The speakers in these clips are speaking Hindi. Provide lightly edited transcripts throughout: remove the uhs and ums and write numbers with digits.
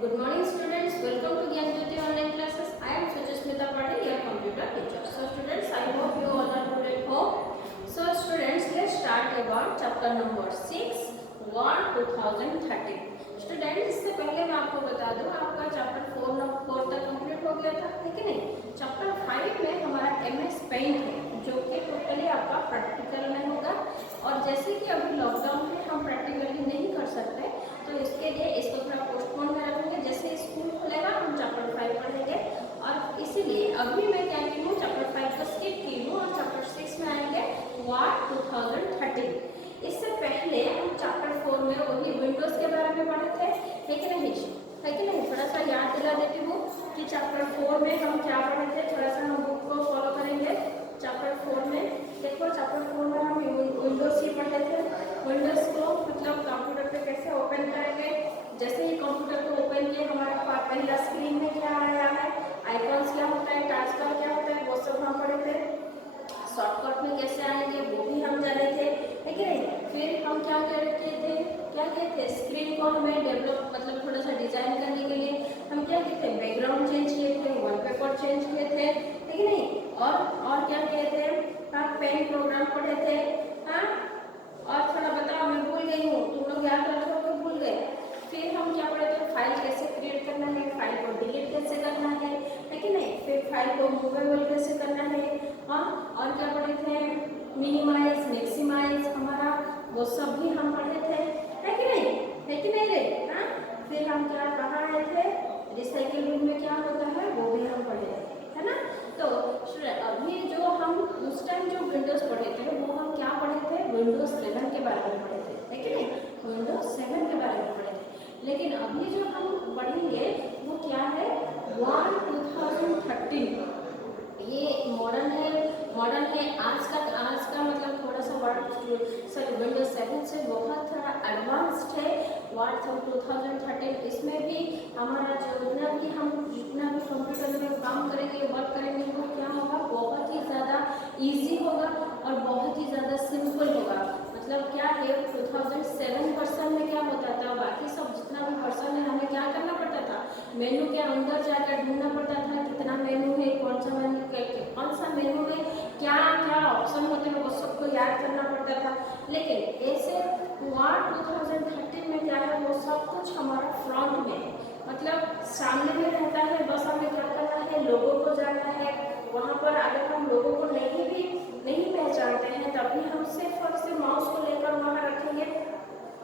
Good morning students, welcome to Gyan Jyoti online classes. I am Suchasmita Patil, your computer teacher. So students, I hope you all are good at home. So students, let's start about chapter number 6, 2013. Student इससे पहले मैं आपको बता दूं आपका चैप्टर 4 तक कंप्लीट हो गया था, है कि नहीं। चैप्टर 5 में हमारा MS पेंट है जो कि टोटली आपका प्रैक्टिकल में होगा। और जैसे कि अभी लॉकडाउन में हम प्रैक्टिकली नहीं कर सकते तो इसके लिए इसको थोड़ा पोस्टपोन में रखेंगे। जैसे स्कूल खुलेगा हम चैप्टर 5 पढ़ेंगे और इसीलिए अभी मैं क्या की हूँ, चैप्टर 5 को स्किप की हूँ और चैप्टर 6 में आएंगे वाट 2013। इससे पहले हम चैप्टर 4 में वही विंडोज के बारे में पढ़े थे, है कि नहीं, है कि नहीं। थोड़ा सा याद दिला देती हूँ कि चैप्टर 4 में हम क्या पढ़े थे, थोड़ा सा हम बुक को फॉलो करेंगे। चैप्टर 4 में देखो, चैप्टर 4 में हम विंडोज ही पढ़े थे। विंडोज को मतलब कंप्यूटर पे कैसे ओपन करेंगे। जैसे ही कंप्यूटर को ओपन किए हमारे पास पहला स्क्रीन में क्या आया है, आइकॉन्स क्या होता है, टास्क बार क्या होता है, वो सब हम पढ़े थे। शॉर्टकट में कैसे आएंगे वो भी हम जाने थे, है कि नहीं। फिर हम क्या किए थे, स्क्रीन को हमें डेवलप मतलब थोड़ा सा डिजाइन करने के लिए हम क्या किए थे, बैकग्राउंड चेंज किए थे, वॉलपेपर चेंज किए थे, है कि नहीं। और क्या किए थे, हम पेन प्रोग्राम पढ़े थे। हाँ, और थोड़ा बताओ, मैं भूल गई हूँ, तुम लोग याद रखो कि भूल गए। फिर हम क्या पढ़े थे, फाइल कैसे क्रिएट करना है, फाइल को डिलीट कैसे करना है कि नहीं। फिर फाइल को मूवेबल कैसे करना है। हाँ, और क्या पढ़े थे, मिनिमाइज मैक्सिमाइज हमारा वो सब भी हम पढ़े थे, है कि नहीं, है कि नहीं रे। हाँ, फिर हम क्या कहाँ आए थे, रिसाइकिल रूम में क्या होता है वो भी हम पढ़े थे, है ना। तो अभी जो हम उस टाइम जो विंडोज पढ़े थे वो हम क्या पढ़े थे, विंडोज 7 के बारे में पढ़े थे, है कि नहीं, विंडोज 7 के बारे में पढ़े थे। लेकिन अभी जो हम पढ़ेंगे वो क्या है, 2013। ये मॉडर्न है आज का मतलब थोड़ा सा विंडोज 7 से बहुत थोड़ा एडवांस्ड है वाट 2013। इसमें भी हमारा जितना भी कंप्यूटर में काम करेंगे, वर्क करेंगे, वो क्या होगा, बहुत ही ज़्यादा इजी होगा और बहुत ही ज़्यादा सिंपल होगा। मतलब क्या है, 2007 वर्जन में क्या होता था, बाकी सब जितना भी वर्जन है हमें क्या करना पड़ता था, मेनू के अंदर जाकर ढूंढना पड़ता था कितना मेनू है, कौन सा मेनू में क्या क्या ऑप्शन होते हैं वो सबको याद करना पड़ता था। लेकिन ऐसे वाट 2013 में क्या है, वो सब कुछ हमारा फ्रंट में मतलब सामने में रहता है। बस हमें क्या करना है, लोगों को जाना है वहाँ पर। अगर हम लोगों को नहीं पहचानते हैं तभी हम सिर्फ और सिर्फ माउस को लेकर वहाँ रखेंगे,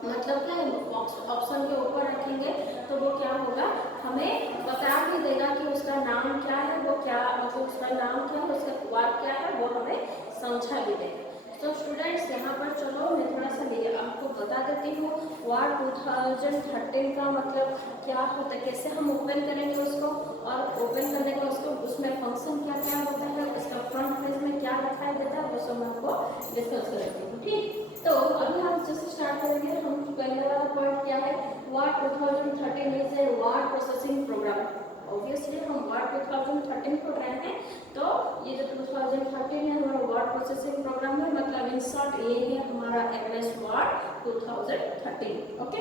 मतलब क्या है, ऑप्शन के ऊपर रखेंगे तो वो क्या होगा, हमें बता भी देगा कि उसका नाम क्या है, वो क्या मतलब उसका नाम क्या है, उसका वार्ड क्या है, वो हमें समझा भी देगा। तो स्टूडेंट्स यहाँ पर चलो मैं थोड़ा सा आपको बता देती हूँ वार्ड 2013 का मतलब क्या होता है, कैसे हम ओपन करेंगे उसको, और ओपन करने का उसको उसमें फंक्शन क्या क्या होता है, उसका फ्रंट पेज में क्या दिखाई देता है, वो सब मैं आपको डिस्कस करती हूँ। ठीक, तो अभी हम जैसे स्टार्ट करेंगे, हम पहले वाला पॉइंट क्या है, वाट 2013 is a word processing program. Obviously हम वर्ड 2013 पढ़ रहे हैं तो ये जो 2013 है हमारा वर्ड प्रोसेसिंग प्रोग्राम है, मतलब इन शॉर्ट ये है हमारा MS वर्ड 2013। ओके,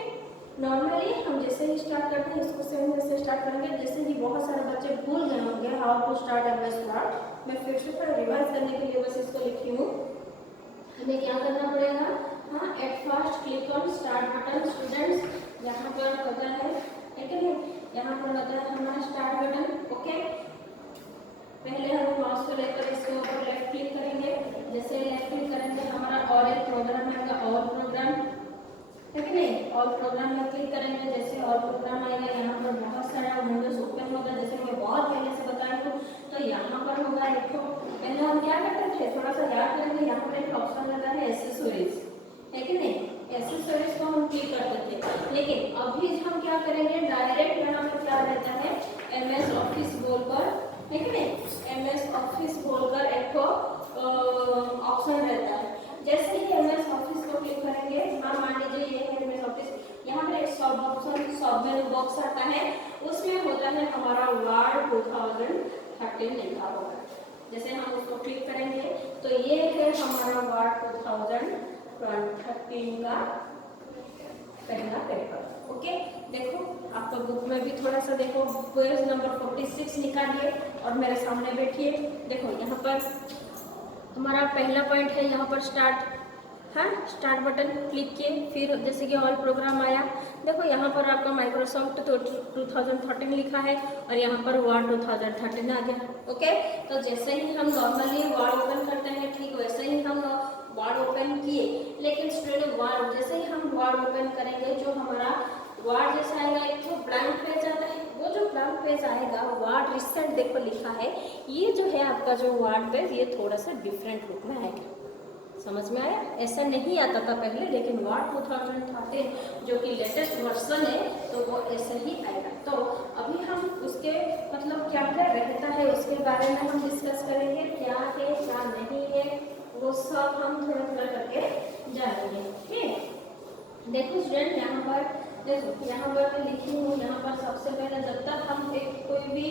नॉर्मली हम जैसे ही स्टार्ट करते हैं इसको सेम से स्टार्ट करेंगे। जैसे कि बहुत सारे बच्चे भूल गए होंगे how to start MS word, मैं फिर से थोड़ा रिवाइज करने के लिए बस इसको लिखी हूँ। हमें क्या करना पड़ेगा, हाँ, at first click on start button. Students यहाँ पर होता है कि नहीं, यहाँ पर होता है हमारा स्टार्ट बटन। ओके, पहले हम माउस को लेकर इसके ऊपर लेफ्ट क्लिक करेंगे। जैसे लेफ्ट क्लिक करेंगे हमारा और एक प्रोग्राम आएगा, और प्रोग्राम, है कि नहीं, और प्रोग्राम में क्लिक करेंगे। जैसे और प्रोग्राम आएगा यहाँ पर बहुत सारा विंडोज ओपन होगा, जैसे मैं बहुत पहले से बताई हूँ। तो यहाँ पर होगा एक तो पहले हम क्या करते थे, थोड़ा सा याद करेंगे, यहाँ पर एक ऑप्शन लगा है एसेसरीज, है कि नहीं, एसेसरीज को हम क्लिक करते थे। लेकिन अभी हम क्या करेंगे, डायरेक्ट यहाँ पर क्या रहता है, MS ऑफिस बोलकर, है कि नहीं, MS ऑफिस बोलकर एक ऑप्शन रहता है। जैसे ही MS ऑफिस को क्लिक करेंगे, हाँ मान लीजिए ये है MS ऑफिस, यहाँ पर एक सब ऑप्शन सब मेनू बॉक्स आता है, उसमें होता है हमारा वार्ड 2013 लिखा होगा। जैसे हम उसको क्लिक करेंगे तो ये है हमारा वार्ड 2013 का पहला पेपर। ओके, देखो आपका बुक में भी थोड़ा सा देखो, पेज नंबर 46 निकालिए और मेरे सामने बैठिए। देखो यहाँ पर हमारा पहला पॉइंट है, यहाँ पर स्टार्ट, हाँ स्टार्ट बटन क्लिक किए, फिर जैसे कि ऑल प्रोग्राम आया। देखो यहाँ पर आपका माइक्रोसॉफ्ट तो 2013 लिखा है और यहाँ पर वर्ड 2013 आ गया। ओके, तो जैसे ही हम नॉर्मली वर्ड ओपन करते हैं, ठीक वैसे ही हम वर्ड ओपन किए, लेकिन स्टूडेंट वर्ड जैसे ही हम वर्ड ओपन करेंगे, जो हमारा वर्ड जैसा आएगा, एक तो ब्लैंक पेज आता है, वो जो ब्लैंक पेज आएगा वर्ड रिसेंट देखो लिखा है, ये जो है आपका जो वर्ड पेज ये थोड़ा सा डिफरेंट लुक में आएगा। समझ में आया? ऐसा नहीं आता था पहले, लेकिन वर्ड 2013 जो कि लेटेस्ट वर्जन है तो वो ऐसे ही आएगा। तो अभी हम उसके मतलब क्या क्या रहता है उसके बारे में हम डिस्कस करेंगे, क्या है क्या नहीं है वो सब हम थोड़ा थोड़ा करके जानेंगे। ठीक, देखो स्टूडेंट यहाँ पर देखो, यहाँ पर मैं लिखी हूँ, यहाँ पर सबसे पहले जब तक हम एक कोई भी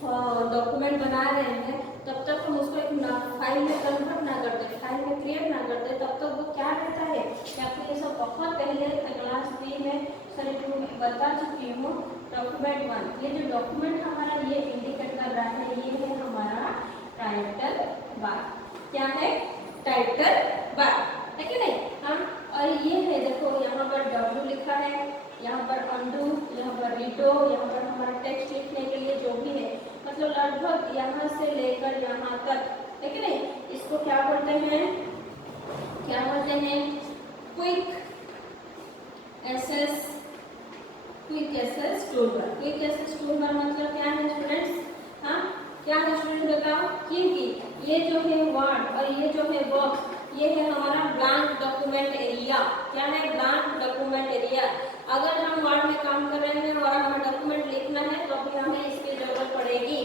डॉक्यूमेंट बना रहे हैं तब तक हम उसको एक फाइल में कन्वर्ट ना कर दे, फाइल में क्रिएट ना कर दे, तब तक वो क्या रहता है, क्योंकि ये सब बहुत पहले क्लास 3 में सॉरी 2 में बता चुकी हूँ। डॉक्यूमेंट 1, ये जो डॉक्यूमेंट हमारा ये इंडिकेट कर रहा है, ये है हमारा टाइटल बार। क्या है? टाइटल बार, है कि नहीं? हाँ, और ये है देखो यहाँ पर W लिखा है, यहाँ पर अंडू, यहाँ पर रीडो, यहाँ पर हमारा टेक्स्ट लिखने के लिए जो भी है, मतलब लगभग यहाँ से लेकर यहाँ तक, है कि नहीं? इसको क्या बोलते हैं, क्या बोलते हैं? Quick access, quick access toolbar. Quick access toolbar मतलब क्या है स्टूडेंट्स? हाँ, क्या है स्टूडेंट बताओ? क्योंकि ये जो है वर्ड और ये जो है बॉक्स, ये है हमारा ब्लैंक डॉक्यूमेंट एरिया। क्या है? Blank document area. अगर हम वर्ड में काम कर रहे हैं और हमें डॉक्यूमेंट लिखना है तो भी हमें इसकी जरूरत पड़ेगी,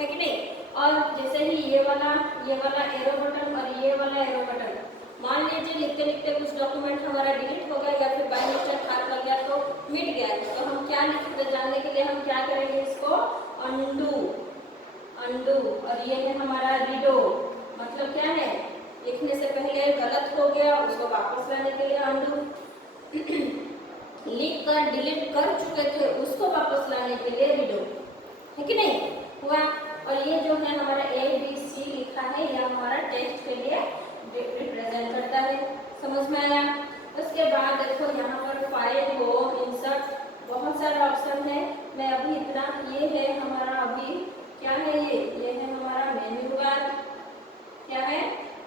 है कि नहीं? और जैसे ही ये वाला एरो बटन और ये वाला एरो बटन, मान लीजिए लिखते लिखते कुछ डॉक्यूमेंट हमारा डिलीट हो गया या फिर बाय मिस्टेक हाथ लग गया तो मिट गया, तो हम क्या लिखते जानने के लिए हम क्या करेंगे, इसको अंडू, अंडू। और ये है हमारा रीडो, मतलब क्या है, लिखने से पहले गलत हो गया उसको वापस लाने के लिए अंडू, लिख कर डिलीट कर चुके थे उसको वापस लाने के लिए रीडो, है कि नहीं हुआ? और ये जो है हमारा ABC लिखा है, ये हमारा टेक्स्ट के लिए रिप्रेजेंट करता है। समझ में आया? उसके बाद देखो यहाँ पर फाइल हो, इंसर्ट, बहुत सारे ऑप्शन है। मैं अभी इतना, ये है हमारा अभी क्या है, ये है हमारा मेन्यू बार। क्या है?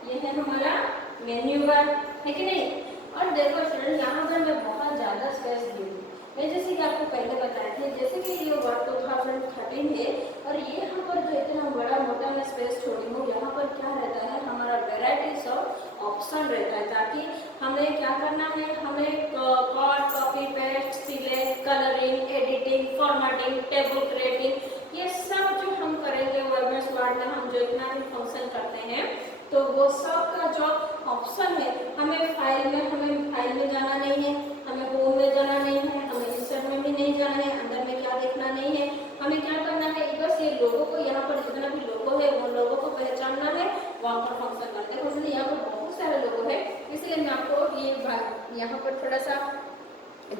ये है हमारा मेन्यू बार, है कि नहीं? और देखो स्टूडेंट यहाँ पर मैं बहुत ज़्यादा स्पेस दी हूँ, मैं जैसे कि आपको पहले बताया था, जैसे कि ये वर्ड 2013 है और ये यहाँ पर जो इतना बड़ा मोटा मैं स्पेस छोड़ी हूँ, यहाँ पर क्या रहता है, हमारा वेराइटीज ऑफ ऑप्शन रहता है, ताकि हमें क्या करना है, हमें cut, copy, paste, select, colouring, editing, formatting, table creating, ये सब जो हम करेंगे वर्ड में हम जो इतना भी फंक्शन करते हैं, तो वो सब का जो ऑप्शन है, हमें फाइल में जाना नहीं है, हमें होम में जाना नहीं है, हमें इंसर्ट में भी नहीं जाना है, अंदर में क्या देखना नहीं है, हमें क्या करना है, बस ये लोगों को, यहाँ पर जितना भी लोगो है वो लोगों को पहचानना है, वहाँ पर फंक्शन करते हैं। क्योंकि यहाँ पर बहुत सारे लोगो है, इसलिए मैं आपको ये यहाँ पर थोड़ा सा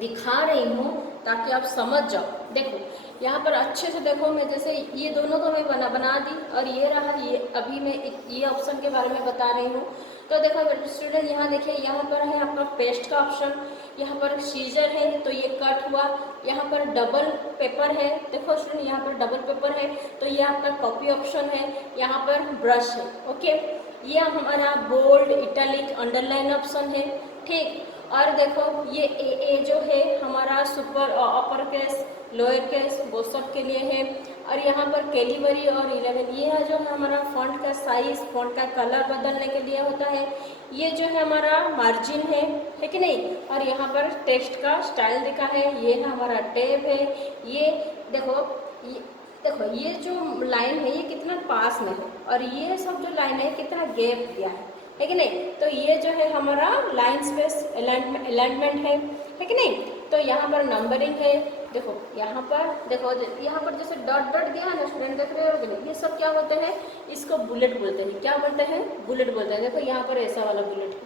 दिखा रही हूँ ताकि आप समझ जाओ। देखो यहाँ पर अच्छे से देखो, मैं जैसे ये दोनों तो मैं बना दी और ये रहा, ये अभी मैं ये ऑप्शन के बारे में बता रही हूँ। तो देखो स्टूडेंट यहाँ देखिए, यहाँ पर है आपका पेस्ट का ऑप्शन, यहाँ पर सीजर है तो ये कट हुआ, यहाँ पर डबल पेपर है, देखो स्टूडेंट यहाँ पर डबल पेपर है तो ये आपका कॉपी ऑप्शन है, यहाँ पर ब्रश है। ओके, ये हमारा बोल्ड, इटैलिक, अंडरलाइन ऑप्शन है। ठीक, और देखो ये ए जो है हमारा super upper case, lower case, वो सब के लिए है। और यहाँ पर कैलिबरी और 11, ये है जो है हमारा फॉन्ट का साइज, फॉन्ट का कलर बदलने के लिए होता है। ये जो है हमारा मार्जिन है कि नहीं? और यहाँ पर टेक्स्ट का स्टाइल दिखा है, ये है हमारा टैब है। ये देखो ये जो लाइन है ये कितना पास में है और ये सब जो लाइन है कितना गैप दिया है कि नहीं? तो ये जो है हमारा लाइन स्पेस अलाइनमेंट है कि नहीं? तो यहाँ पर नंबरिंग है, देखो यहाँ पर जैसे डॉट डॉट दिया है ना स्टूडेंट, देख रहे हो कि नहीं? ये सब क्या होते हैं, इसको बुलेट बोलते हैं। क्या बोलते हैं? बुलेट बोलते हैं। देखो यहाँ पर ऐसा वाला बुलेट है,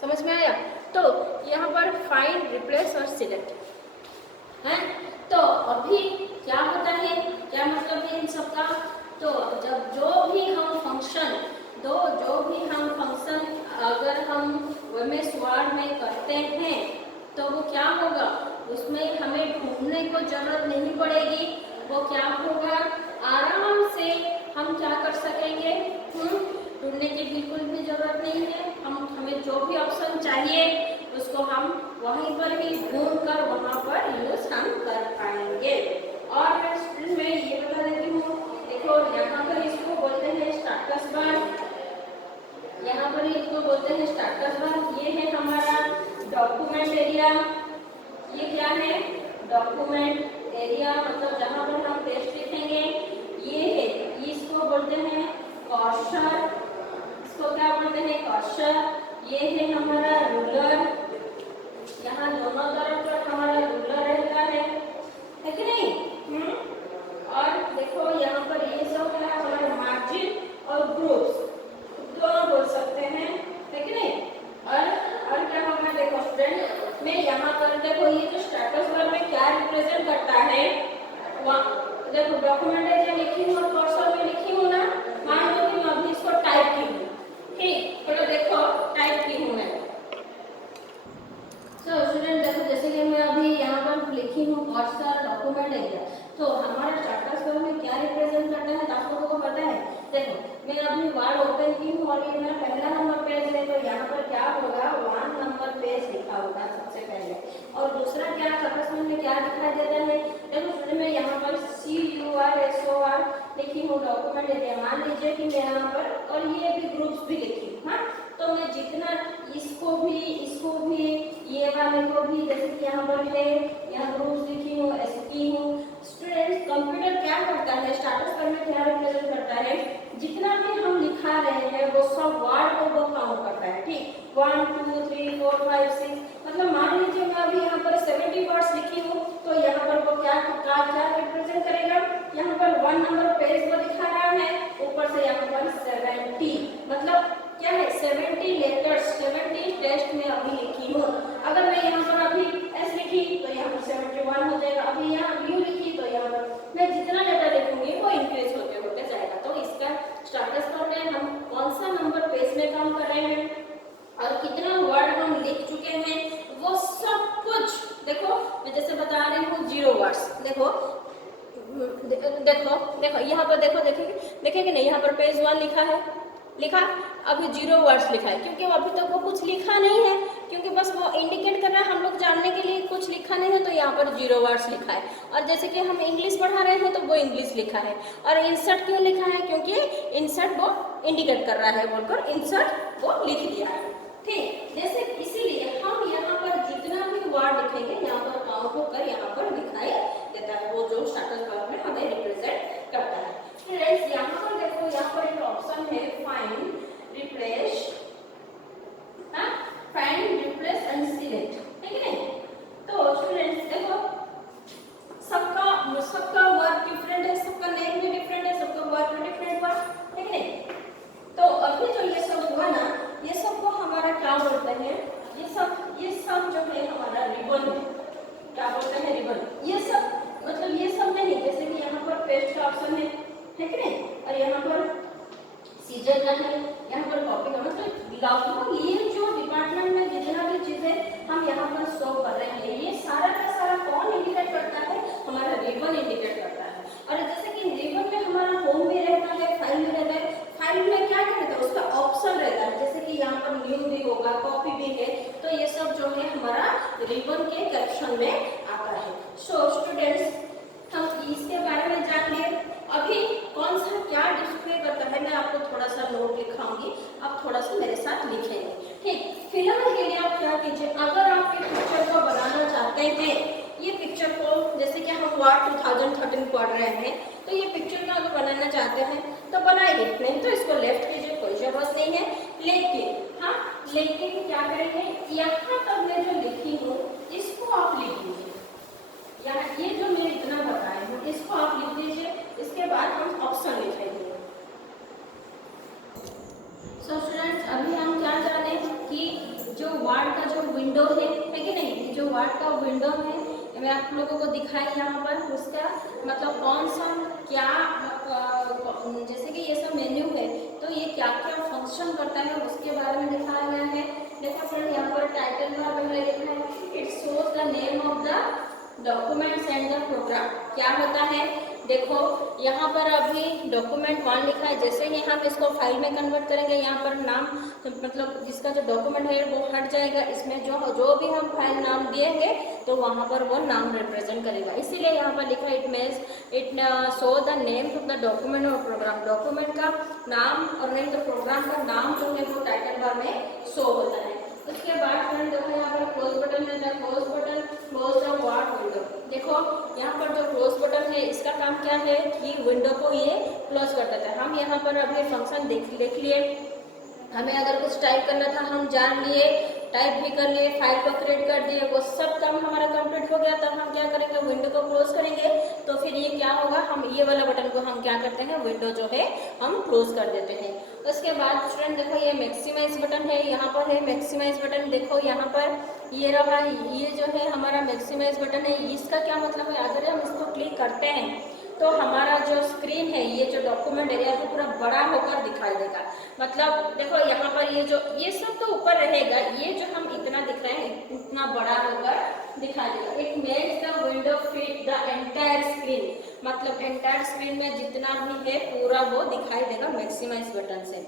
समझ में आया? तो यहाँ पर फाइंड, रिप्लेस और सिलेक्ट है। तो अभी क्या होता है, क्या मतलब है इन सबका? तो जब जो भी हम फंक्शन अगर हम MS वर्ड में करते हैं तो वो क्या होगा, उसमें हमें ढूंढने को जरूरत नहीं पड़ेगी। वो क्या होगा, आराम से हम क्या कर सकेंगे, ढूंढने की बिल्कुल भी जरूरत नहीं है। हमें जो भी ऑप्शन चाहिए उसको हम वहीं पर ही ढूंढ कर वहाँ पर यूज हम कर पाएंगे। और मैं ये बता देती हूँ, देखो यहाँ पर इसको बोलते हैं स्टेटस बार, यहाँ पर इसको बोलते हैं स्टेटस बार। ये है हमारा डॉक्यूमेंट एरिया। ये क्या है, डॉक्यूमेंट एरिया, मतलब जहाँ पर हम टेक्स्ट लिखेंगे। ये है, इसको बोलते हैं कर्सर, इसको क्या बोलते हैं, कर्सर। ये है हमारा रूलर, यहाँ दोनों तरफ पर हमारा रूलर रहता है कि नहीं? और देखो यहाँ पर ये सब है हमारा मार्जिन और ग्रुप्स, दोनों बोल सकते हैं, है कि नहीं? और क्या होगा, देखो स्टूडेंट में यहाँ पर देखो ये जो स्टेटस बार में क्या रिप्रेजेंट करता है, देखो डॉक्यूमेंट एरिया लिखी हूँ और कर्सर में लिखी हूँ ना, मान लो कि मैं अभी इसको टाइप की हूँ, ठीक, तो देखो टाइप की हूँ मैं। तो स्टूडेंट देखो जैसे कि मैं अभी यहाँ पर लिखी हूँ कर्सर डॉक्यूमेंट एरिया, तो हमारा स्टेटस बार में क्या रिप्रेजेंट करता है तो आप लोगों को पता है। देखो मैं अभी वर्ड ओपन की हूँ और ये मेरा पहला नंबर पेज है, तो यहाँ पर क्या होगा, 1 नंबर पेज लिखा होगा सबसे पहले। और दूसरा क्या स्टेटस बार में क्या दिखाई देता है, देखो स्टूडेंट मैं यहाँ पर CURSOR लिखी हूँ डॉक्यूमेंट एरिया, मान लीजिए कि मैं यहाँ पर, और ये भी ग्रुप्स भी लिखी हूँ, हाँ, तो मैं जितना इसको भी ये वाले को भी, जैसे कि यहाँ पर है, यहाँ ग्रुप्स लिखी हूँ, एसकी हूँ। स्टूडेंट्स कंप्यूटर क्या करता है, स्टेटस बार में क्या रिप्रेजेंट करता है, जितना भी हम लिखा रहे हैं वो सब वर्ड को वो काउंट करता है, ठीक, 1 2 3 4 5 6, मतलब मान लीजिए मैं अभी यहाँ पर 70 वर्ड्स लिखी हूँ, तो यहाँ पर वो क्या रिप्रेजेंट करेगा, यहाँ पर 1 नंबर पेज वो दिखा रहा है, ऊपर से यहाँ पर 70, मतलब क्या है 70 लेटर्स, 70 टेस्ट में अभी लिखी हूँ। अगर मैं यहाँ पर अभी एस लिखी तो यहाँ पर 71 हो जाएगा, अभी यहाँ यू लिखी तो यहाँ पर मैं जितना लेटर लिखूंगी वो इंक्रीज होते होते जाएगा। तो इसका स्टेटस बार में हम कौन सा नंबर पेज में काम कर रहे हैं और कितना वर्ड हम लिख चुके हैं वो सब कुछ, देखो मैं जैसे बता रही हूँ 0 वर्ड्स, देखो यहाँ पर देखेंगे नहीं, यहाँ पर पेज 1 लिखा अभी 0 वर्ड्स लिखा है, क्योंकि अभी तक वो कुछ लिखा नहीं है, क्योंकि बस वो इंडिकेट कर रहा है हम लोग जानने के लिए कुछ लिखा नहीं है, तो यहाँ पर 0 वर्ड्स लिखा है। और जैसे कि हम इंग्लिश पढ़ा रहे हैं तो वो इंग्लिश लिखा है। और इंसर्ट क्यों लिखा है, क्योंकि इंसर्ट वो इंडिकेट कर रहा है बोलकर इंसर्ट वो लिख दिया है, ठीक। जैसे इसीलिए हम यहाँ पर जितना भी वर्ड लिखेंगे यहाँ पर काउंट होकर यहाँ पर दिखाई देता है, वो जो स्टेटस बार में हमें रिप्रेजेंट करता है। फ्रेंड्स यहाँ पर देखो, यहाँ पर एक ऑप्शन है find, replace, find, replace and select, है कि नहीं? तो स्टूडेंट्स देखो सबका वर्क डिफरेंट है, सबका नेम भी डिफरेंट है, सबका वर्क भी डिफरेंट हुआ, है कि नहीं? तो अभी जो ये सब हुआ ना, ये सब को हमारा क्या बोलते हैं, ये सब जो है हमारा रिबन, क्या बोलते हैं, रिबन। ये सब मतलब ये सब नहीं, जैसे कि यहाँ पर पेस्ट का ऑप्शन है कि नहीं, और यहाँ पर सीजर का है, यहाँ पर कॉपी का, मतलब लगभग ये जो डिपार्टमेंट में जितना भी चीजें हम यहाँ पर शो कर रहे हैं ये सारा का सारा कौन इंडिकेट करता है, हमारा रिबन इंडिकेट करता है। और जैसे कि रिबन में हमारा होम भी रहता है, फाइल में रहता है, फाइल में क्या रहता है उसका ऑप्शन रहता है, जैसे कि यहाँ पर न्यू भी होगा, कॉपी भी है, तो ये सब जो है हमारा रिबन के कैप्शन में आता है। सो स्टूडेंट्स हम इसके बारे में जान लिए। अभी कौन सा क्या डिस्प्ले करता है मैं आपको थोड़ा सा नोट लिखाऊंगी, आप थोड़ा सा मेरे साथ लिखेंगे, ठीक। फिलहाल के लिए आप क्या कीजिए, अगर आप ये पिक्चर को बनाना चाहते हैं, ये पिक्चर को जैसे कि हम वार्ड 2013 पढ़ रहे हैं, तो ये पिक्चर को अगर बनाना चाहते हैं तो बनाइए, नहीं तो इसको लेफ्ट कीजिए, कोई जरूरत नहीं है। लेकिन क्या करेंगे, यहाँ तक मैं जो लिखी हूँ इसको आप लिख दीजिए, यहाँ ये जो मैं इतना बताई हूँ इसको आप लिख दीजिए, इसके बाद हम ऑप्शन लिखेंगे। सो स्टूडेंट्स अभी हम क्या जाने कि जो आप लोगों को दिखाई यहाँ पर उसका मतलब कौन सा क्या जैसे कि ये सब मेन्यू है तो ये क्या क्या फंक्शन करता है उसके बारे में दिखाया गया है। देखो फ्रेंड यहाँ पर टाइटल बार में लिखा है it shows the name of the documents and the program. क्या होता है देखो यहाँ पर अभी डॉक्यूमेंट 1 लिखा है, जैसे ही हम इसको फाइल में कन्वर्ट करेंगे यहाँ पर नाम मतलब जिसका जो डॉक्यूमेंट है वो हट जाएगा, इसमें जो भी हम फाइल नाम दिएंगे तो वहाँ पर वो नाम रिप्रेजेंट करेगा। इसीलिए यहाँ पर लिखा है it show the name of the document और प्रोग्राम। डॉक्यूमेंट का नाम और नहीं तो प्रोग्राम का नाम जो है वो टाइटल बार में शो होता है। उसके बाद फ्रेंड देखो यहाँ पर क्लोज बटन है, close button close the what window. देखो यहाँ पर जो क्लोज बटन है इसका काम क्या है कि विंडो को ये क्लोज कर देता है। हम यहाँ पर अभी फंक्शन देख लिए, हमें अगर कुछ टाइप करना था हम जान लिए, टाइप भी कर लिए, फाइल को क्रिएट कर दिए, वो सब काम हमारा कंप्लीट हो गया। तब हम क्या करेंगे विंडो को क्लोज करेंगे तो फिर ये क्या होगा हम ये वाला बटन को हम क्या करते हैं विंडो जो है हम क्लोज कर देते हैं। उसके बाद स्टूडेंट देखो ये मैक्सिमाइज बटन है, यहाँ पर है मैक्सिमाइज बटन। देखो यहाँ पर ये रहा, ये जो है हमारा मैक्सिमाइज बटन है। इसका क्या मतलब है अगर हम इसको क्लिक करते हैं तो हमारा जो स्क्रीन है ये जो डॉक्यूमेंट एरिया है पूरा बड़ा होकर दिखाई देगा। मतलब देखो यहाँ पर ये सब तो ऊपर रहेगा, ये जो हम इतना दिख रहे हैं इतना बड़ा होकर दिखाई देगा। It makes the window fit the entire screen, मतलब एंटायर स्क्रीन में जितना भी है पूरा वो दिखाई देगा मैक्सिमाइज बटन से।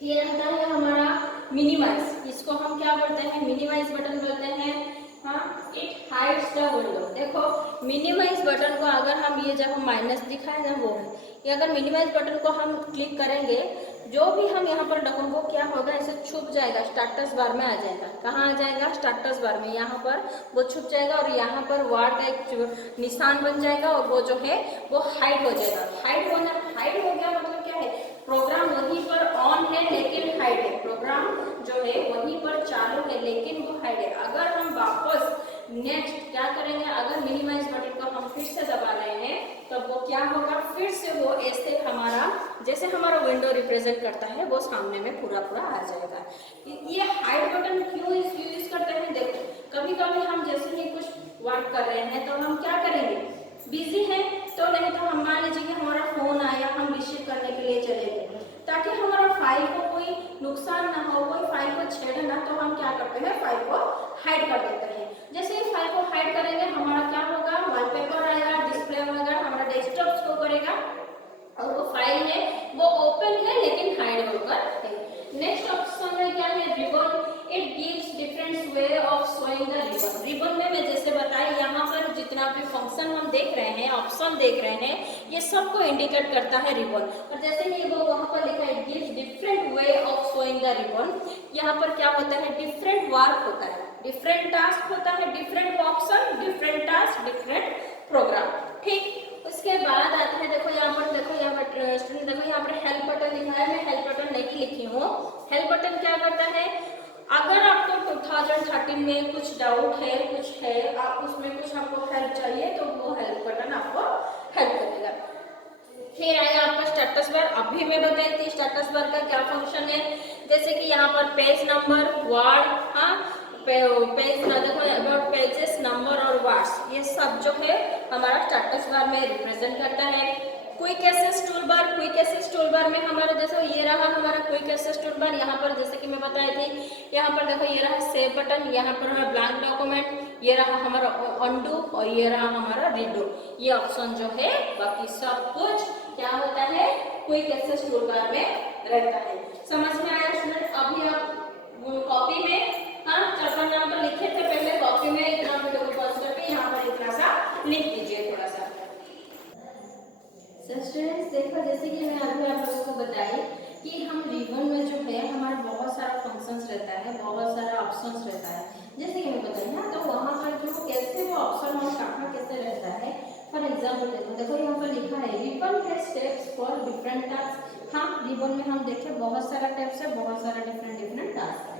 फिर आता है हमारा मिनिमाइज, इसको हम क्या बोलते हैं मिनिमाइज बटन बोलते हैं। हाँ इट हाइड्स द विंडो। देखो मिनिमाइज बटन को अगर हम ये जब हम माइनस दिखाए ना वो है कि अगर मिनिमाइज बटन को हम क्लिक करेंगे जो भी हम यहाँ पर डॉक्यूमेंट को क्या होगा ऐसे छुप जाएगा, स्टेटस बार में आ जाएगा। कहाँ आ जाएगा स्टेटस बार में, यहाँ पर वो छुप जाएगा और यहाँ पर वार्ड का एक निशान बन जाएगा और वो जो है वो हाइड हो जाएगा। हाइड हो गया मतलब क्या है प्रोग्राम वहीं पर ऑन है लेकिन हाइड है, प्रोग्राम जो है वहीं पर चालू है लेकिन वो हाइड है। अगर हम वापस नेक्स्ट क्या करेंगे अगर मिनिमाइज बटन को हम फिर से दबा रहे हैं तो वो क्या होगा फिर से वो ऐसे हमारा जैसे हमारा विंडो रिप्रेजेंट करता है वो सामने में पूरा आ जाएगा। ये हाइड बटन क्यों यूज करते हैं देखो कभी कभी हम जैसे ही कुछ वर्क कर रहे हैं तो हम क्या करेंगे बिजी है तो नहीं तो हम मान लीजिए हमारा फोन आया हम रिसीव करने के लिए चले गए ताकि हमारा फाइल को कोई नुकसान ना हो, कोई फाइल को छेड़े ना, तो हम क्या करते हैं फाइल को हाइड कर देते हैं। जैसे ही फाइल को हाइड करेंगे हमारा क्या होगा वॉलपेपर आएगा, डिस्प्ले होगा, हमारा डेस्कटॉप शो करेगा और वो फाइल है वो ओपन है लेकिन हाइड होकर है। नेक्स्ट ऑप्शन में क्या है ribbon, it gives different way of showing the ribbon. Ribbon में मैं जैसे बताया यहाँ पर जितना भी फंक्शन हम देख रहे हैं ऑप्शन देख रहे हैं ये सबको इंडिकेट करता है रिबन। और जैसे ही वो वहाँ पर लिखा है it gives different way of showing the ribbon, यहाँ पर क्या होता है डिफरेंट वर्क होता है, डिफरेंट टास्क होता है, different option, different task, different program. ठीक उसके बाद आता है देखो यहाँ पर स्टूडेंट देखो यहाँ पर हेल्प बटन लिखा है, मैं हेल्प बटन नहीं लिखी हूँ। हेल्प बटन क्या करता है अगर आपको 2013 में कुछ डाउट है कुछ है आप उसमें कुछ आपको हेल्प चाहिए तो वो हेल्प बटन आपको हेल्प करेगा। फिर आएगा आपका स्टेटस बार। अभी मैं बताई थी स्टेटस बार का क्या फंक्शन है, जैसे कि यहाँ पर पेज नंबर वर्ड, हाँ पेज देखो अबाउट पेजेस नंबर और वर्ड्स ये सब जो है हमारा स्टेटस बार में रिप्रेजेंट करता है। Quick access tool bar, quick access tool bar में हमारा जैसे ये रहा हमारा क्विक एक्सेस टूल बार, यहाँ पर जैसे कि मैं बताई थी यहाँ पर देखो ये रहा सेव बटन, यहाँ पर है ब्लैंक डॉक्यूमेंट, ये रहा हमारा अनडू और ये रहा हमारा रीडू, ये ऑप्शन जो है बाकी सब कुछ क्या होता है क्विक एक्सेस टूल बार में रहता है। समझ में आया स्टूडेंट? अभी आप कॉपी में हाँ 4 नंबर लिखे थे पहले, कॉपी में इतना वीडियो को पॉज करके यहाँ पर इतना सा लिख दीजिए थोड़ा सा। स्टूडेंट्स देखो जैसे कि मैं अभी आप लोगों को बताई कि हम रिबन में जो है हमारा बहुत सारा फंक्शंस रहता है, बहुत सारा ऑप्शंस रहता है। जैसे कि मैं बताई ना तो वहाँ पर जो कैसे वो ऑप्शन और कहाँ कैसे रहता है। फॉर एग्जाम्पल देखो यहाँ पर लिखा है रिबन है स्टेप्स फॉर डिफरेंट टास्क। हाँ रिबन में हम देखें बहुत सारा टाइप्स है, बहुत सारा डिफरेंट टास्क है।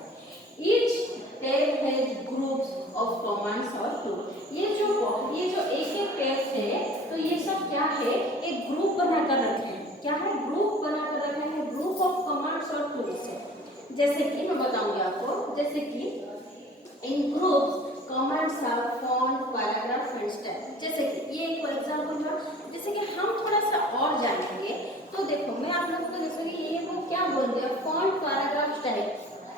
Each tab has groups of commands और टूल। ये जो एक टैब है तो ये सब क्या है एक ग्रुप बनाकर रखे हैं। क्या है ग्रुप बनाकर रखे हैं, ग्रुप ऑफ कमांड्स और टूल्स है। जैसे कि मैं बताऊंगी आपको, जैसे कि इन groups comments are font paragraph and style. जैसे कि ये एक एग्जांपल हुआ, जैसे कि हम थोड़ा सा और जानेंगे तो देखो मैं आप लोगों को जैसे कि ये वो क्या बोल दिया, फॉन्ट पैराग्राफ स्टाइल।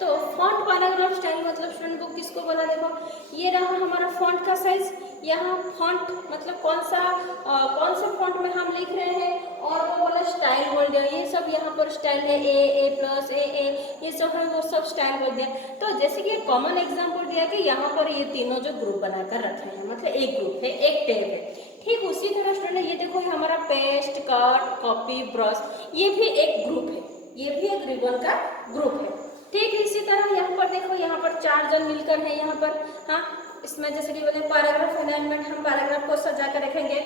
तो फॉन्ट पैराग्राफ स्टाइल मतलब स्टूडेंट को किसको बोला, देखो ये रहा हमारा फॉन्ट का साइज, यहाँ फॉन्ट मतलब कौन से फॉन्ट में हम लिख रहे हैं, और वो बोला स्टाइल बोल दिया, ये सब यहाँ पर स्टाइल है, ए प्लस ए ये सब है, वो सब स्टाइल बोल दिया। तो जैसे कि कॉमन एग्जांपल दिया कि यहाँ पर ये तीनों जो ग्रुप बनाकर रखे हैं, मतलब एक ग्रुप है, एक टैब है। ठीक उसी तरह स्टूडेंट ये देखो हमारा पेस्ट, कट, कॉपी, ब्रश, ये भी एक ग्रुप है, ये भी एक रिबन का ग्रुप है। ठीक इसी तरह यहाँ पर देखो, यहाँ पर 4 जन मिलकर है यहाँ पर, हाँ इसमें जैसे कि बोले पैराग्राफ अलाइनमेंट, हम पैराग्राफ को सजा कर रखेंगे,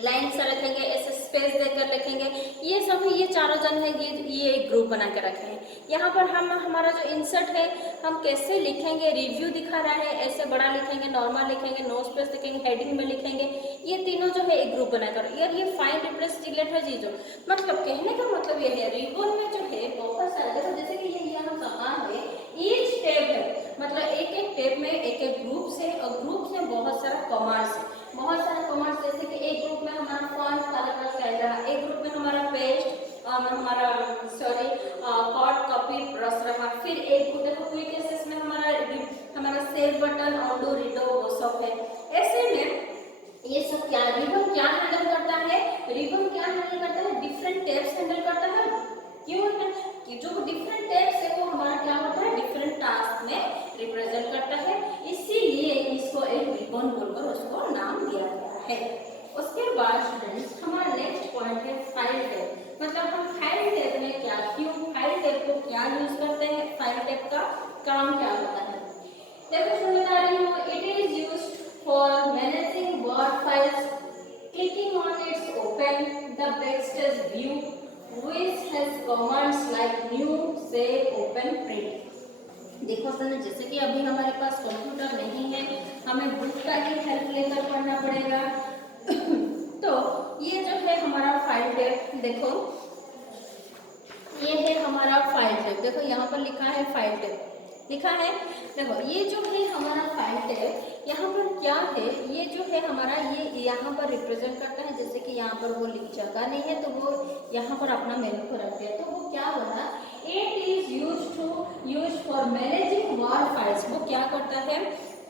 लाइन से रखेंगे, ऐसे स्पेस देकर लिखेंगे, ये सभी ये चारों जन है, ये एक ग्रुप बना के रखे हैं। यहाँ पर हम हमारा जो इंसर्ट है हम कैसे लिखेंगे, रिव्यू दिखा रहा है, ऐसे बड़ा लिखेंगे, नॉर्मल लिखेंगे, नो स्पेस लिखेंगे, हेडिंग में लिखेंगे, ये तीनों जो है एक ग्रुप बनाकर। यार ये फाइंड रिप्लेस डिलीट है जी, जो मतलब कहने का मतलब ये है रिबन में जो है बहुत सारे, देखो जैसे कि ये यहाँ कमांड है, ईच टैब है, मतलब एक एक टैब में एक एक ग्रुप से, और ग्रुप से बहुत सारा कमांड्स है, बहुत सारे कमांड्स, जैसे कि एक ग्रुप में हमारा फॉन्ट पैराग्राफ स्टाइल रहा, एक ग्रुप में हमारा पेस्ट हमारा कट, कॉपी, ब्रश रहा, फिर एक ग्रुप देखो क्विक एक्सेस में हमारा सेव बटन, ऑनडू, रीडो वो सब है। ऐसे में ये सब क्या रिबन क्या हैंडल करता है, रिबन क्या हैंडल करता है, डिफरेंट टैब्स हैंडल करता है। क्यों है कि जो डिफरेंट टैब्स है वो हमारा क्या होता है, डिफरेंट टास्क में रिप्रेजेंट करता है, इसीलिए इसको एक रिबन बोलकर उसको नाम दिया गया है। उसके बाद स्टूडेंट्स हमारा नेक्स्ट पॉइंट है फाइल टैब, मतलब हम फाइल टैब में क्या, क्यों फाइल टैब को क्या यूज करते हैं, फाइल टैब का काम क्या होता है। देखो मैं बता रही हूँ, it is used for managing word files, clicking on it's open the backstage view which has commands like new, save, open, print। देखो सर जैसे कि अभी हमारे पास कंप्यूटर नहीं है, हमें बुक का ही हेल्प लेकर पढ़ना पड़ेगा तो ये जो है हमारा फाइल टैब, देखो ये है हमारा फाइल टैब, देखो यहाँ पर लिखा है फाइल टैब लिखा है। देखो ये जो है हमारा फाइल टैब, यहाँ पर क्या है, ये जो है हमारा ये यहाँ पर रिप्रेजेंट करता है, जैसे कि यहाँ पर वो जगह नहीं है तो वो यहाँ पर अपना मेनू को रख दिया, तो वो क्या बना, it is use for managing word files. वो क्या करता है,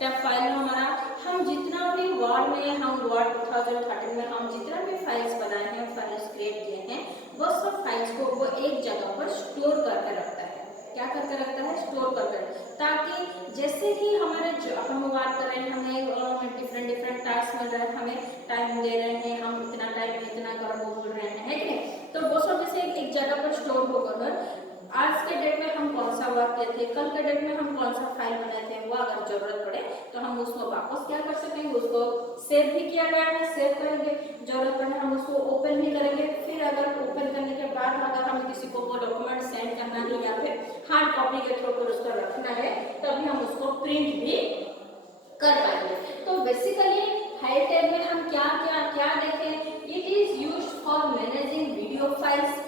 टैब फाइल में हमारा हम जितना भी वर्ड में, हम वर्ड 2013 में हम जितना भी फाइल्स बनाए हैं, फाइल्स क्रिएट किए हैं, वो सब फाइल्स को वो एक जगह पर स्टोर करके रखता है। क्या करके रखता है, स्टोर करके, ताकि जैसे ही हमारे जो अपन बात कर रहे हैं, हमें डिफरेंट टास्क मिल रहा है, हमें टाइम दे रहे हैं, हम इतना टाइम इतना करो बोल रहे हैं, है कि नहीं, तो वो सब जैसे एक जगह पर स्टोर होकर आज के डेट में हम कौन सा वर्क किए थे, कल के डेट में हम कौन सा फाइल बनाए थे, वो अगर जरूरत पड़े तो हम उसको वापस क्या कर सकेंगे, उसको सेव भी किया गया है, सेव करेंगे, जरूरत पड़े हम उसको ओपन भी करेंगे, फिर अगर ओपन करने के बाद अगर हमें किसी को वो डॉक्यूमेंट सेंड करना है या फिर हार्ड कॉपी के थ्रू पर उसको रखना है, तभी हम उसको प्रिंट भी कर पाएंगे। तो बेसिकली फाइल टैब में हम क्या देखें, it is used for managing video files,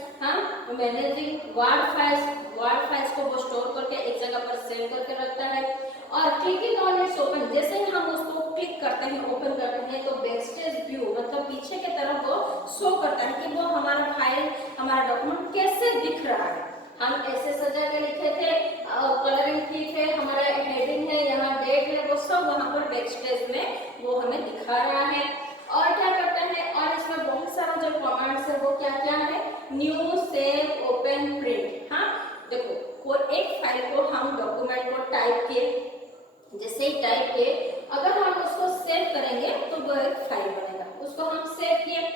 managing word files को वो स्टोर करके एक जगह पर सेव करके रखता है। और क्लिकिंग ऑन इट्स ओपन, जैसे ही हम उसको क्लिक करते हैं, ओपन करते हैं, तो बैकस्टेज व्यू मतलब पीछे की तरफ वो शो करता है कि वो हमारा फाइल, हमारा डॉक्यूमेंट कैसे दिख रहा है। हम ऐसे सजा के लिखे थे, कलरिंग ठीक है, हमारा हेडिंग है, यहाँ डेट है, वो सब वहाँ पर बैकस्टेज में वो हमें दिखा रहा है। और क्या करते हैं, और इसमें बहुत सारा जो कमांड्स है वो क्या है, न्यू, सेव, ओपन, प्रिंट। हाँ देखो कोई एक फाइल को हम डॉक्यूमेंट को टाइप किए, जैसे ही टाइप किए अगर हम उसको सेव करेंगे तो वो एक फाइल बनेगा, उसको हम सेव किए,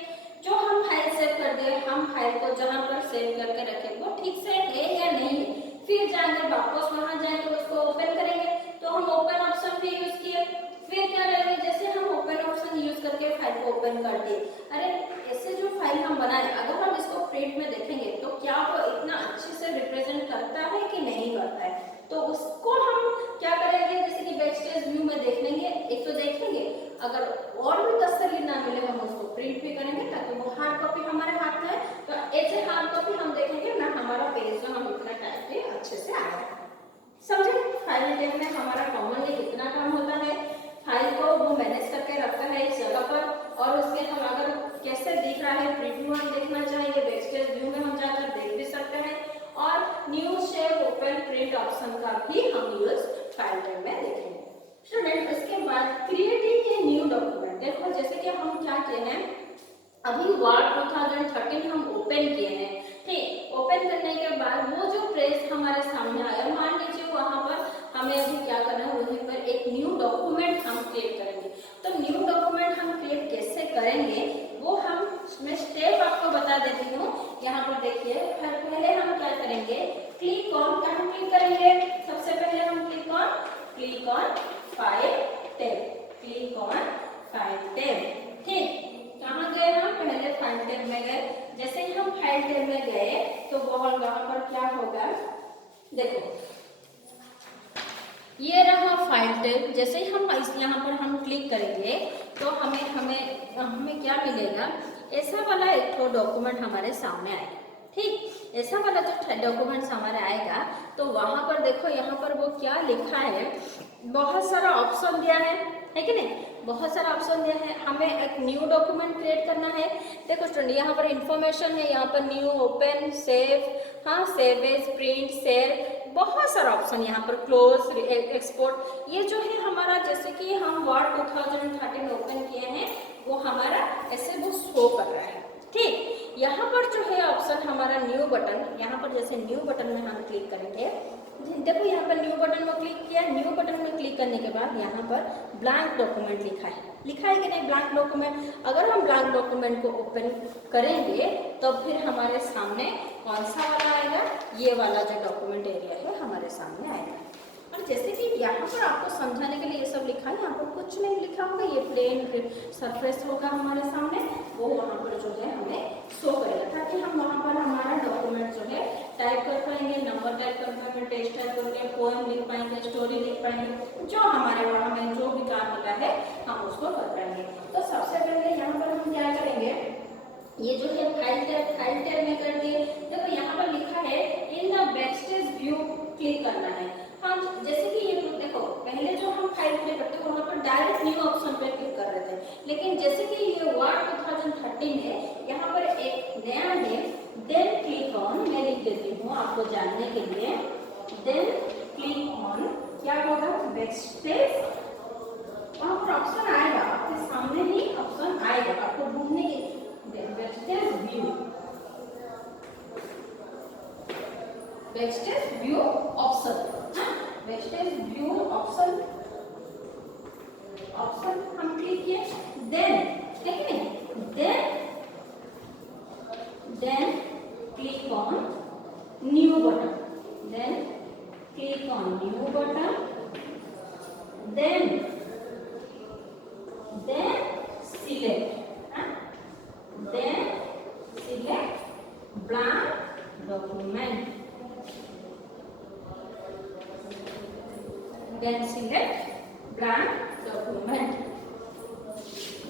जो हम फाइल सेव कर दिए, हम फाइल को जहाँ पर सेव करके रखें वो ठीक से है या नहीं है, फिर जाएंगे वापस वहाँ जाएंगे उसको ओपन करेंगे, तो हम ओपन ऑप्शन भी यूज किए, फिर क्या करेंगे, जैसे हम ओपन ऑप्शन यूज करके फाइल को ओपन कर दिए, अरे ऐसे जो फाइल हम बनाए अगर हम इसको प्रिंट में देखेंगे तो क्या वो इतना अच्छे से रिप्रेजेंट करता है कि नहीं करता है, तो उसको हम क्या करेंगे, जैसे कि बैकस्टेज व्यू में देख लेंगे, एक तो देखेंगे, अगर और भी तसल्ली ना मिले हम उसको प्रिंट भी करेंगे ताकि वो हार्ड कॉपी हमारे हाथ में है, तो ऐसे हार्ड कॉपी हम देखेंगे ना, हमारा पेज जो हम इतना टाइप पे अच्छे से आएगा। समझे, फाइल टैब में हमारा कॉमनली कितना काम होता है, फाइल को वो मैनेज करके रखता है इस जगह पर, और उसके हम अगर कैसे दिख रहा है प्रीव्यू हम देखना चाहिए, बैकस्टेज व्यू में हम जाकर देख भी सकते हैं, और new shape open print option का भी हम यूज फाइल टाइप में देखेंगे। स्टूडेंट उसके बाद क्रिएटिंग ए न्यू डॉक्यूमेंट, देखो जैसे कि हम क्या किए हैं, अभी वर्ड 2013 हम ओपन किए हैं, ठीक। ओपन करने के बाद वो जो पेज हमारे सामने आया, मान लीजिए वहां पर हमें अभी क्या करना है, वहीं पर एक न्यू डॉक्यूमेंट हम क्रिएट करेंगे। तो न्यू डॉक्यूमेंट हम क्रिएट कैसे करेंगे वो मैं स्टेप आपको बता देती हूँ। यहाँ पर देखिए, पहले हम क्या करेंगे, क्लिक ऑन, क्या हम क्लिक करेंगे, सबसे पहले हम click on file tab, click on file tab, ठीक। कहाँ गए हम, पहले फाइल टैब में गए। जैसे ही हम फाइल टैब में गए तो वहां पर क्या होगा, देखो ये रहा फाइल टैब। जैसे ही हम यहाँ पर हम क्लिक करेंगे तो हमें क्या मिलेगा, ऐसा वाला एक तो डॉक्यूमेंट हमारे सामने आएगा, ठीक। ऐसा वाला जो डॉक्यूमेंट्स हमारे आएगा तो वहां पर देखो, यहाँ पर वो क्या लिखा है, बहुत सारा ऑप्शन दिया है कि नहीं, बहुत सारा ऑप्शन दिया है। हमें एक न्यू डॉक्यूमेंट क्रिएट करना है। देखो स्टूडेंट, यहाँ पर इंफॉर्मेशन है, यहाँ पर न्यू, ओपन, सेव, हाँ सेव एज, प्रिंट, शेयर, बहुत सारा ऑप्शन यहाँ पर, क्लोज, एक्सपोर्ट। ये जो है हमारा, जैसे कि हम वर्ड 2013 ओपन किए हैं वो हमारा ऐसे वो शो कर रहा है, ठीक। यहाँ पर जो है ऑप्शन हमारा न्यू बटन, यहाँ पर जैसे न्यू बटन में हम क्लिक करेंगे, देखो यहाँ पर न्यू बटन में क्लिक किया, न्यू बटन में क्लिक करने के बाद यहाँ पर ब्लैंक डॉक्यूमेंट लिखा है कि नहीं, ब्लैंक डॉक्यूमेंट। अगर हम ब्लैंक डॉक्यूमेंट को ओपन करेंगे तो फिर हमारे सामने कौन सा वाला आएगा, ये वाला जो डॉक्यूमेंट एरिया है हमारे सामने आएगा। और जैसे कि यहाँ पर आपको समझाने के लिए ये सब लिखा है, यहाँ पर कुछ नहीं लिखा होगा, ये प्लेन सरफेस होगा हमारे सामने, वो वहाँ पर जो है हमें शो करेगा, ताकि हम वहाँ पर हमारा डॉक्यूमेंट जो है टाइप कर पाएंगे, नंबर टाइप कर पाएंगे, टेक्स्ट टाइप करके पोएम लिख पाएंगे, स्टोरी लिख पाएंगे, जो हमारे वहाँ में जो भी काम होता है हम उसको कर पाएंगे। तो सबसे पहले यहाँ पर हम क्या करेंगे, ये जो है फाइल टैब में कर दिए। देखो यहाँ पर लिखा है in the backstage view click करना है। हम जैसे कि ये देखो, पहले जो हम फाइल प्ले करते हैं वहाँ पर डायरेक्ट न्यू ऑप्शन पे क्लिक कर रहे थे, लेकिन जैसे कि ये वर्ड 2013 है, यहाँ पर एक नया है, देन क्लिक ऑन, मैं लिख देती हूँ आपको जानने के लिए, देन क्लिक ऑन, क्या होगा, बैकस्टेज, वहाँ पर ऑप्शन आएगा आपके सामने ही, ऑप्शन आएगा आपको ढूंढने के, backstage view, backstage view option, backstage view option हम क्लिक किए, then click on new button, then click on new button, then select, then select blank document, then select blank document।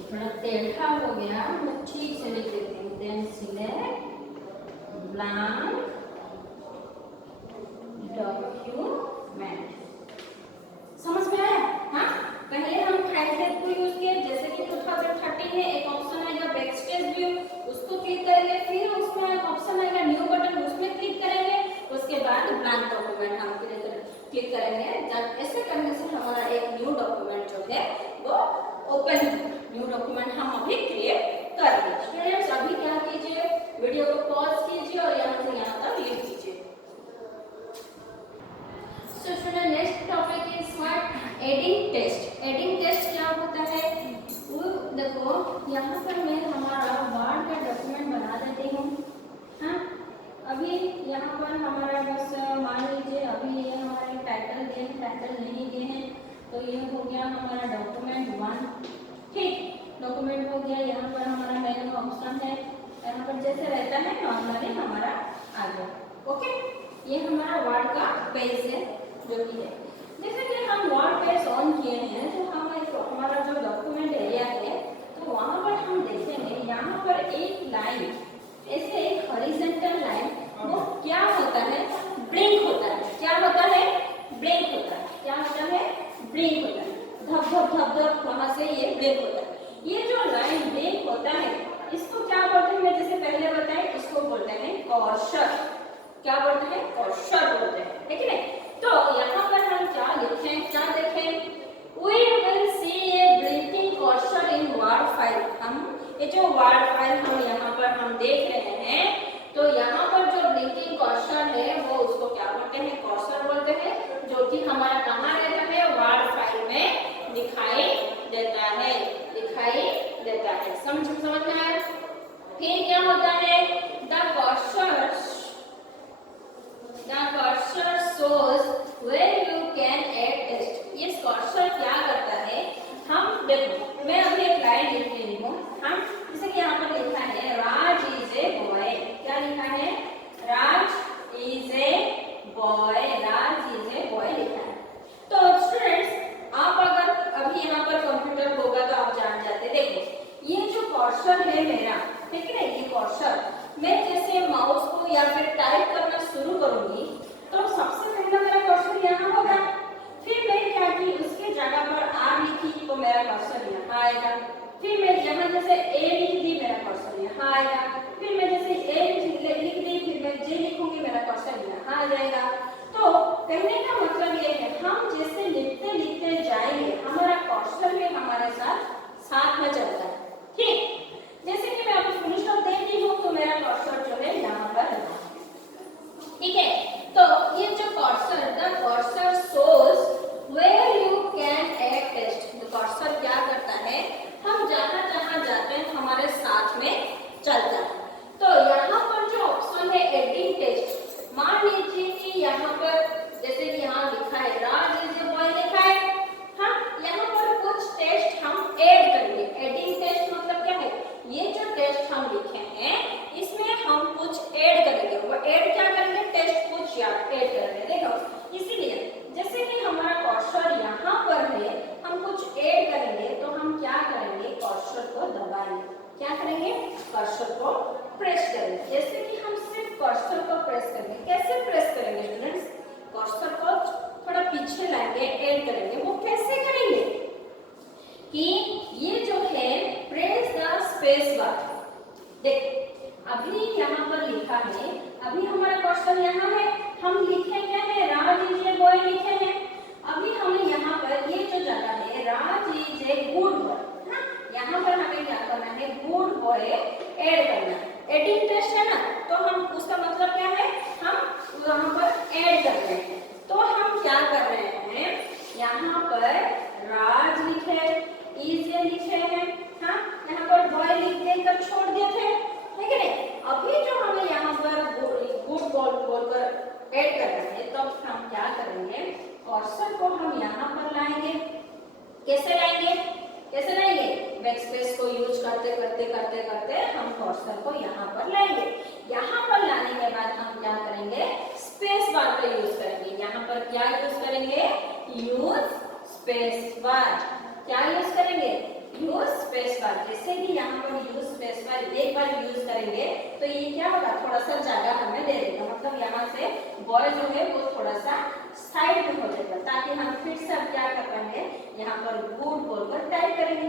थोड़ा टेढ़ा हो गया, मैं ठीक से लिख देती हूँ, then select blank document। समझ में आया? हाँ, पहले हम फाइल टैब को यूज किए, जैसे कि 2013 में एक ऑप्शन आएगा बैकस्टेज व्यू, उसको क्लिक करेंगे, फिर उसमें एक ऑप्शन आएगा न्यू बटन, उसमें क्लिक करेंगे, उसके बाद ब्लैंक डॉक्यूमेंट हम क्लिक करेंगे। जब ऐसे करने से हमारा एक न्यू डॉक्यूमेंट जो है वो ओपन, न्यू डॉक्यूमेंट हम अभी क्रिएट करेंगे। स्टूडेंट्स अभी क्या कीजिए, वीडियो को पॉज कीजिए और यहाँ से यहाँ तक लिख दीजिए। So student, next topic is what? Adding text. Adding text क्या होता है, वो देखो यहाँ पर मैं हमारा वर्ड का डॉक्यूमेंट बना देती हूँ। हाँ, अभी यहाँ पर हमारा बस मान लीजिए अभी ये हमारे टाइटल दिए हैं, टाइटल नहीं दिए हैं, तो ये हो गया हमारा डॉक्यूमेंट 1, ठीक। डॉक्यूमेंट हो गया, यहाँ पर हमारा मेन्यू ऑप्शन है, यहाँ पर जैसे रहता है नॉर्मली हमारा आ गया, ओके। ये हमारा वर्ड का पेज है जो कि है। जैसे कि हम वर्ड पेज ऑन किए हैं तो हमारा जो डॉक्यूमेंट एरिया है तो वहाँ पर हम देखेंगे, यहाँ पर एक लाइन, ऐसे एक हॉरिजॉन्टल लाइन, वो क्या होता है, ब्लिंक होता है। क्या होता है, ब्लिंक होता है। क्या होता है, ब्लिंक होता है। धप धप धप धप कौशल, क्या बोलते हैं? कौशल बोलते हैं, है कि नहीं? तो यहाँ पर हम क्या लिखें, क्या देखें? We will see a blinking cursor in word file. हम ये जो word file हम यहाँ पर हम देख रहे हैं, तो यहाँ पर जो blinking cursor है वो उसको क्या बोलते हैं? cursor बोलते हैं, जो कि हमारा कहाँ रहता है? word file में दिखाई देता है, दिखाई देता है। समझ में आया? फिर क्या होता है? The cursor shows where you can add text. ये cursor क्या करता है? हम देखो, मैं अभी एक लाइन लिख रही हूँ। हम जैसे कि यहाँ पर लिखा है राज इज ए बॉय। क्या लिखा है? Raj is a boy, Raj is a boy लिखा है। तो स्टूडेंट्स, आप अगर अभी यहाँ पर कंप्यूटर होगा तो आप जान जाते। देखो ये जो कर्सर है मेरा, ठीक है ना, ये कर्सर, मैं जैसे माउस को या फिर टाइप करना शुरू करूंगी तो सबसे पहले मेरा कर्सर यहाँ होगा। फिर मैं क्या की, उसके जगह पर आर लिखी तो मेरा कर्सर यहाँ आएगा। फिर मैं यहाँ जैसे ए लिख दी, मेरा कर्सर यहाँ आएगा। फिर मैं जैसे ए लिख दी, फिर मैं जे लिखूंगी, मेरा कर्सर यहाँ आ जाएगा। तो कहने का मतलब ये है, हम जैसे लिखते लिखते जाएंगे, हमारा कर्सर भी हमारे साथ में चलता है। ठीक, जैसे कि मैं अभी फुल स्टॉप दे दी हूँ तो मेरा कर्सर जो है यहाँ पर, ठीक है। तो ये जो cursor, the cursor shows where you can add text. तो कर्सर क्या करता है? हम जहाँ जहाँ जाते हैं हमारे साथ में चलता है। तो यहाँ पर जो ऑप्शन है एडिंग टेक्स्ट, मान लीजिए कि यहाँ पर जैसे कि यहाँ लिखा है राज इज ए बॉय लिखा है, हम यहाँ पर कुछ टेक्स्ट हम ऐड करेंगे। एडिंग टेक्स्ट मतलब क्या है? ये जो टेक्स्ट हम लिखे हैं इसमें हम कुछ ऐड करेंगे। वो ऐड क्या करेंगे? टेक्स्ट कुछ ऐड करेंगे। देखो, इसीलिए जैसे कि हमारा कर्सर यहाँ पर है, हम कुछ ऐड करेंगे तो हम क्या करेंगे? कर्सर को दबाएंगे। क्या करेंगे? कर्सर को प्रेस करेंगे। जैसे कि हम सिर्फ कर्सर को प्रेस करेंगे। कैसे प्रेस करेंगे स्टूडेंट्स? कर्सर को थोड़ा पीछे लाएंगे, ऐड करेंगे। वो कैसे करेंगे कि ये जो है प्रेस द स्पेस बार। देखो अभी यहाँ पर लिखा है, अभी हमारा कर्सर यहाँ है, हम लिखे क्या है? राज इज ए बॉय लिखे हैं। अभी हमें यहाँ पर ये जो जगह है Raj is a good boy, यहाँ पर हमें क्या करना है? गुड बॉय ऐड करना है। एडिंग टेक्स्ट है ना, तो हम उसका मतलब क्या है? हम यहाँ पर ऐड कर रहे हैं। तो हम क्या कर रहे हैं? यहाँ पर राज लिखे, इज ए लिखे हैं, हाँ, यहाँ पर बॉय लिख देकर छोड़ दिए थे, है कि नहीं? अभी जो हमें यहाँ पर गुड बॉल बोलकर ऐड करना है, तो हम क्या करेंगे? कर्सर को हम यहाँ पर लाएंगे। कैसे लाएंगे? कैसे लाएंगे? बैकस्पेस को यूज करते करते करते करते हम कर्सर को यहाँ पर लाएंगे। यहाँ पर लाने के बाद हम क्या करेंगे? स्पेस बार का यूज करेंगे। यहाँ पर क्या यूज करेंगे? Use space bar. क्या यूज करेंगे? Use space bar. जैसे कि यहाँ पर यूज स्पेस बार एक बार यूज करेंगे तो ये क्या होगा? थोड़ा सा जगह हमें दे देगा। मतलब यहाँ से बॉय जो है वो थोड़ा सा साइड में हो जाएगा, ताकि हम फिर से क्या कर पाएंगे? यहाँ पर गुड बोलकर टाइप करेंगे।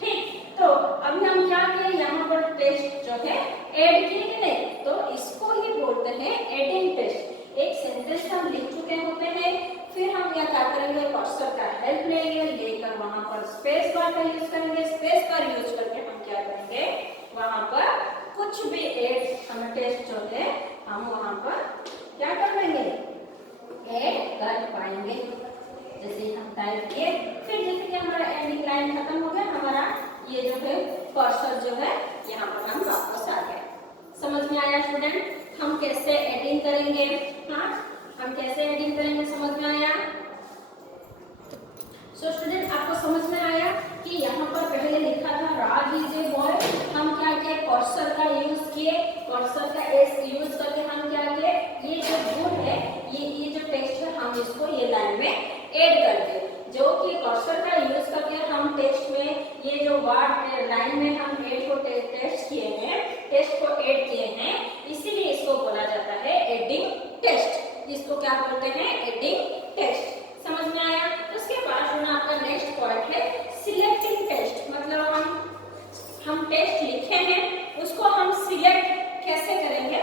ठीक, तो अभी हम क्या किए? यहाँ पर टेक्स्ट जो है ऐड किए कि नहीं? तो इसको ही बोलते हैं एडिंग टेक्स्ट। एक सेंटेंस हम लिख चुके होते हैं, फिर हम क्या करेंगे? कर्सर का हेल्प लेंगे, लेकर वहां पर स्पेस बार का यूज करेंगे। स्पेस बार यूज करके हम क्या करेंगे? वहां पर कुछ भी ऐड हमें टेक्स्ट जो है हम वहां पर क्या कर लेंगे? ऐड कर पाएंगे। जैसे हम टाइप किए, फिर जैसे कि हमारा एंडिंग लाइन खत्म हो गया, हमारा ये जो है कर्सर जो है यहाँ पर हम वापस आ गए। समझ में आया स्टूडेंट? हम कैसे एडिंग करेंगे? हाँ, हम कैसे एडिंग करेंगे? समझ में आया? सो स्टूडेंट, आपको समझ में आया कि यहाँ पर पहले लिखा था राज इज ए बॉय, हम क्या किए? कर्सर का यूज किए, कर्सर का एस यूज करके हम क्या किए? ये जो गुड है, ये जो टेक्स्ट है, हम इसको ये लाइन में ऐड कर दिए। जो कि कर्सर का यूज करके हम टेक्स्ट में ये जो वर्ड लाइन में हम ऐड को टेक्स्ट किए हैं, टेक्स्ट को ऐड किए हैं, इसीलिए इसको बोला जाता है एडिंग टेक्स्ट। इसको क्या बोलते हैं? Adding text. समझ में आया? उसके बाद जो ना आपका नेक्स्ट पॉइंट है सिलेक्टिंग टेक्स्ट। मतलब हम टेक्स्ट लिखे हैं, उसको हम सिलेक्ट कैसे करेंगे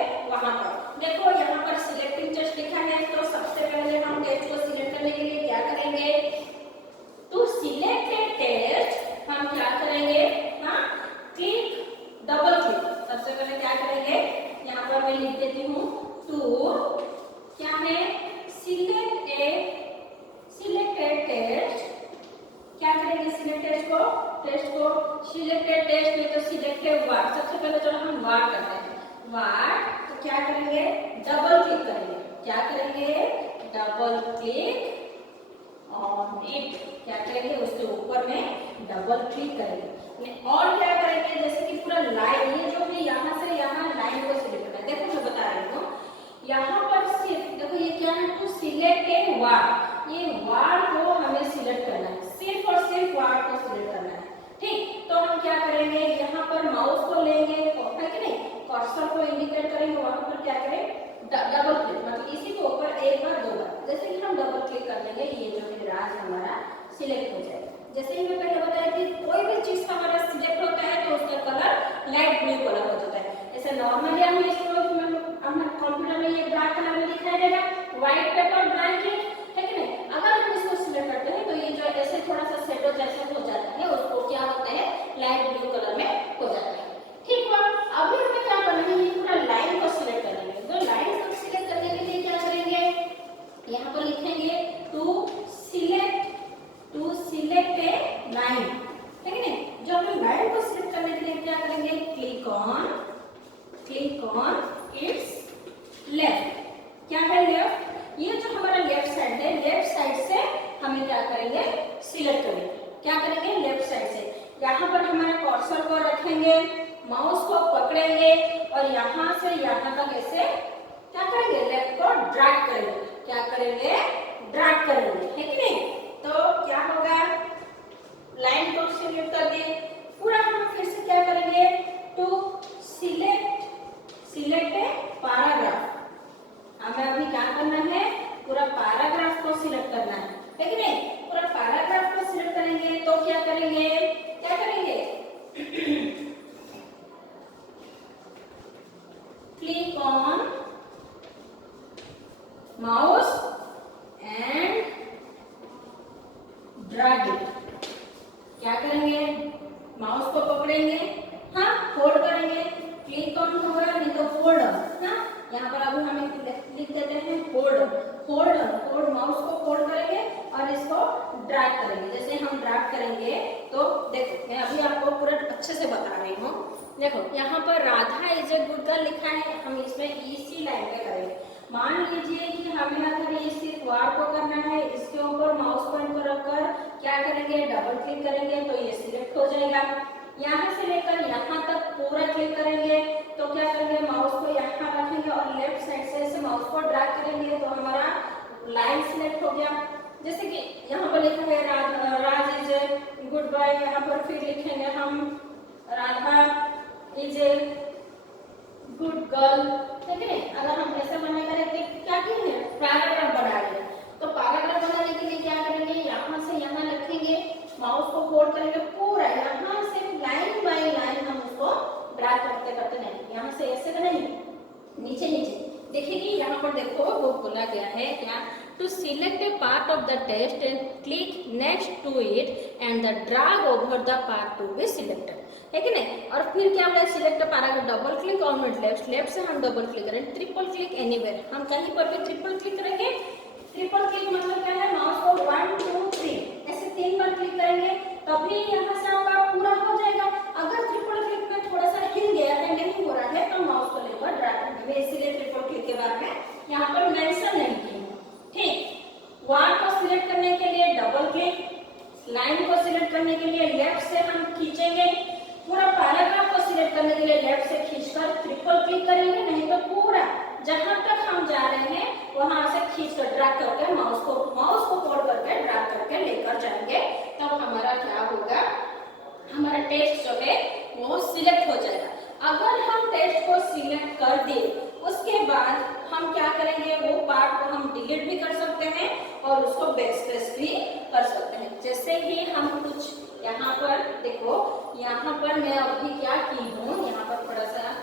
सबसे पहले क्या करेंगे, यहाँ पर मैं लिख देती हूँ टू, क्या है, सिलेक्ट ए टेस्ट, क्या करेंगे सिलेक्टेड को, टेस्ट को, सिलेक्टेड टेस्ट में तो सिलेक्टेड वर्ड, सबसे पहले चलो हम वर्ड करते हैं, वर्ड, तो क्या करेंगे, डबल क्लिक करेंगे, क्या करेंगे, डबल क्लिक ऑन इट, क्या करेंगे उसके ऊपर में डबल क्लिक करेंगे, और क्या करेंगे, जैसे कि पूरा लाइन, ये जो है यहाँ से यहाँ लाइन को सिलेक्ट करना है, देखो मैं बता रही हूँ, यहाँ पर सिर्फ देखो ये क्या है, टू सिलेक्ट ए वर्ड, ये वर्ड को हमें सिलेक्ट करना है, सिर्फ और सिर्फ वर्ड को सिलेक्ट करना है, ठीक। तो हम क्या करेंगे, यहाँ पर माउस को लेंगे, है कि नहीं, कर्सर को इंडिकेट करेंगे, वहां पर क्या करें, डबल क्लिक, मतलब इसी के ऊपर एक बार दो बार, जैसे कि हम डबल क्लिक कर लेंगे, ये जो है राज हमारा सिलेक्ट हो जाएगा। जैसे ही मैं पहले बताया कि कोई भी चीज हमारा सिलेक्ट होता है तो उसका कलर लाइट ब्लू कलर हो जाता है, ऐसे नॉर्मली हम इसको हमारे कंप्यूटर में ये ब्लैक कलर में दिखाई देगा, व्हाइट पेपर ब्लैक क्लिक, है कि नहीं, अगर हम इसको सिलेक्ट करते हैं तो ये जो ऐसे थोड़ा सा शेडो जैसा हो जाता है, उसको क्या होता है, लाइट ब्लू कलर में हो जाता है, ठीक हुआ। अभी हमें क्या करना है, ये पूरा लाइन को सिलेक्ट करना है, तो लाइन को सिलेक्ट करने के लिए क्या करेंगे, यहाँ पर लिखेंगे टू सिलेक्ट ए लाइन, है कि नहीं, जो हम लाइन को सिलेक्ट करने के लिए क्या करेंगे, क्लिक ऑन इट्स लेफ्ट, क्या है लेफ्ट, ये जो हमारा लेफ्ट साइड है, लेफ्ट साइड से हमें क्या करेंगे, सिलेक्ट करेंगे, क्या करेंगे, लेफ्ट साइड से, यहाँ पर हमारे कर्सर को रखेंगे, माउस को पकड़ेंगे और यहाँ से यहाँ तक ऐसे क्या करेंगे, लेफ्ट को ड्रैग करेंगे, क्या करेंगे, ड्रैग करेंगे, है कि नहीं, तो क्या होगा, लाइन को सिलेक्ट कर दिए, पूरा हम फिर से क्या करेंगे, टू सिलेक्ट ए पैराग्राफ, हमें अभी क्या करना है, पूरा पैराग्राफ को सिलेक्ट करना है कि नहीं, पूरा पैराग्राफ को सिलेक्ट करेंगे तो क्या करेंगे, click on mouse and drag it, क्या करेंगे, माउस को पकड़ेंगे, हाँ होल्ड करेंगे, क्लिक ऑन होगा नहीं तो होल्ड, हाँ यहाँ पर अभी हमें लिख देते हैं होल्ड, माउस को होल्ड करेंगे और इसको ड्रैग करेंगे, जैसे हम ड्रैग करेंगे तो देखो मैं अभी आपको पूरा अच्छे से बता रही हूँ, देखो यहाँ पर Radha is a good girl लिखा है, हम इसमें इसी लाइन में करेंगे, मान लीजिए कि हमें अगर ये सिर्फ वर्ड को करना है, इसके ऊपर माउस पॉइंट को रखकर क्या करेंगे, डबल क्लिक करेंगे तो ये सिलेक्ट हो जाएगा, यहाँ से लेकर यहाँ तक पूरा क्लिक करेंगे तो क्या करेंगे, माउस को यहाँ रखेंगे और लेफ्ट साइड से ऐसे माउस को ड्रैग करेंगे तो हमारा लाइन सिलेक्ट हो गया, जैसे कि यहाँ पर लिखा है Raj is a good boy, यहाँ पर फिर लिखेंगे हम Radha is a good girl, है कि नहीं, अगर हम ऐसा बना करेंगे क्या करेंगे, पैराग्राफ बना रहे, तो पैराग्राफ बनाने के लिए क्या करेंगे, यहाँ से यहाँ लिखेंगे, माउस को होल्ड करेंगे, पूरा यहाँ से लाइन बाय लाइन हम उसको ड्रैग करते करते नहीं, यहाँ से ऐसे नहीं, नीचे देखिए कि यहाँ पर देखो वो बोला गया है क्या, to select a part of the text and click next to it and the drag over the part to be selected, है कि नहीं, और फिर क्या बोला, select paragraph, double click on it left से हम डबल क्लिक करें, ट्रिपल क्लिक एनीवेयर, हम कहीं पर भी ट्रिपल क्लिक करेंगे, ट्रिपल क्लिक मतलब क्या है, माउस को 1 2 3 ऐसे 3 बार क्लिक करेंगे तभी यहाँ से आपका पूरा हो जाएगा, अगर ट्रिपल क्लिक में थोड़ा सा हिल गया है, नहीं हो रहा है तो माउस को लेकर ड्रैग करेंगे, इसीलिए ट्रिपल क्लिक के बारे में यहाँ पर मेंशन नहीं की, ठीक। वर्ड को सिलेक्ट करने के लिए डबल क्लिक, लाइन को सिलेक्ट करने के लिए लेफ्ट से हम खींचेंगे, पूरा पैराग्राफ को सिलेक्ट करने के लिए लेफ्ट से खींचकर ट्रिपल क्लिक करेंगे, नहीं तो पूरा जहां तक हम जा रहे हैं वहां से खींचकर ड्रैग करके माउस को होल्ड करके ड्रैग करके लेकर जाएंगे, तब हमारा क्या होगा, हमारा टेक्स्ट जो है वो सिलेक्ट हो जाएगा। अगर हम टेक्स्ट को सिलेक्ट कर दिए उसके बाद हम क्या करेंगे, वो पार्ट को हम डिलीट भी कर सकते हैं और उसको बैकस्पेस भी कर सकते हैं। जैसे ही हम कुछ यहाँ पर देखो, यहाँ पर मैं अभी क्या की हूँ, यहाँ पर थोड़ा सा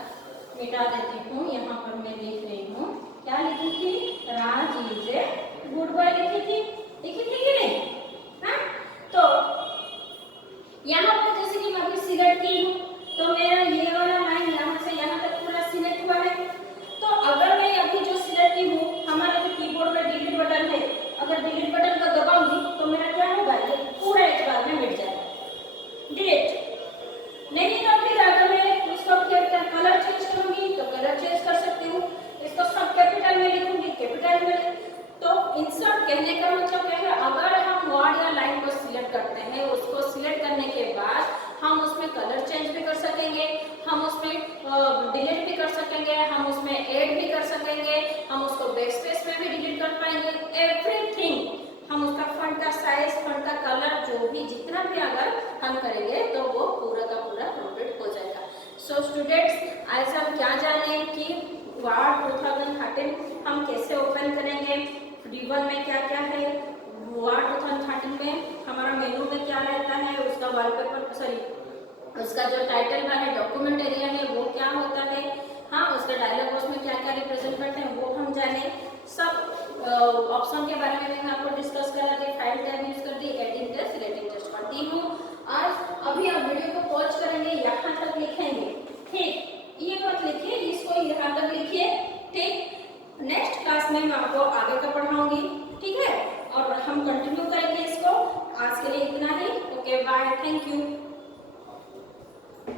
मिटा देती हूँ, यहाँ पर मैं लिख रही हूँ, क्या लिखी थी, राज इज ए गुड बॉय लिखी थी कि नहीं, हाँ? तो यहाँ पर जैसे कि मैं अभी सिलेक्ट की हूँ तो मेरा ये वाला लाइन यहाँ से यहाँ तक सकेंगे, हम उसमें ऐड भी कर सकेंगे, हम उसको बैकस्पेस में भी डिलीट कर पाएंगे, एवरीथिंग। हम उसका फंड का साइज, फंड का कलर, जो भी जितना भी अगर हम करेंगे तो वो पूरा का पूरा कंप्लीट हो जाएगा। सो स्टूडेंट्स, आज हम क्या जाने कि वार्ड 2013 हम कैसे ओपन करेंगे, D1 में क्या क्या है, वार्ड 2013 में हमारा मेनू में क्या रहता है, उसका वॉलपेपर उसका जो टाइटल बार है, डॉक्यूमेंट एरिया है, वो क्या होता है, हाँ उसका डायलॉग बॉक्स में क्या क्या रिप्रेजेंट करते हैं वो हम जाने। सब ऑप्शन के बारे में मैं आपको डिस्कस करा दी, फाइल टैब यूज कर दी, एडिटिंग टेस्ट, रेटिंग टेस्ट करती हूँ। आज अभी आप वीडियो को पॉज करेंगे, यहाँ तक लिखेंगे, ठीक, ये मत लिखिए, इसको यहाँ तक लिखिए, ठीक। नेक्स्ट क्लास में मैं आपको आगे का पढ़ाऊंगी।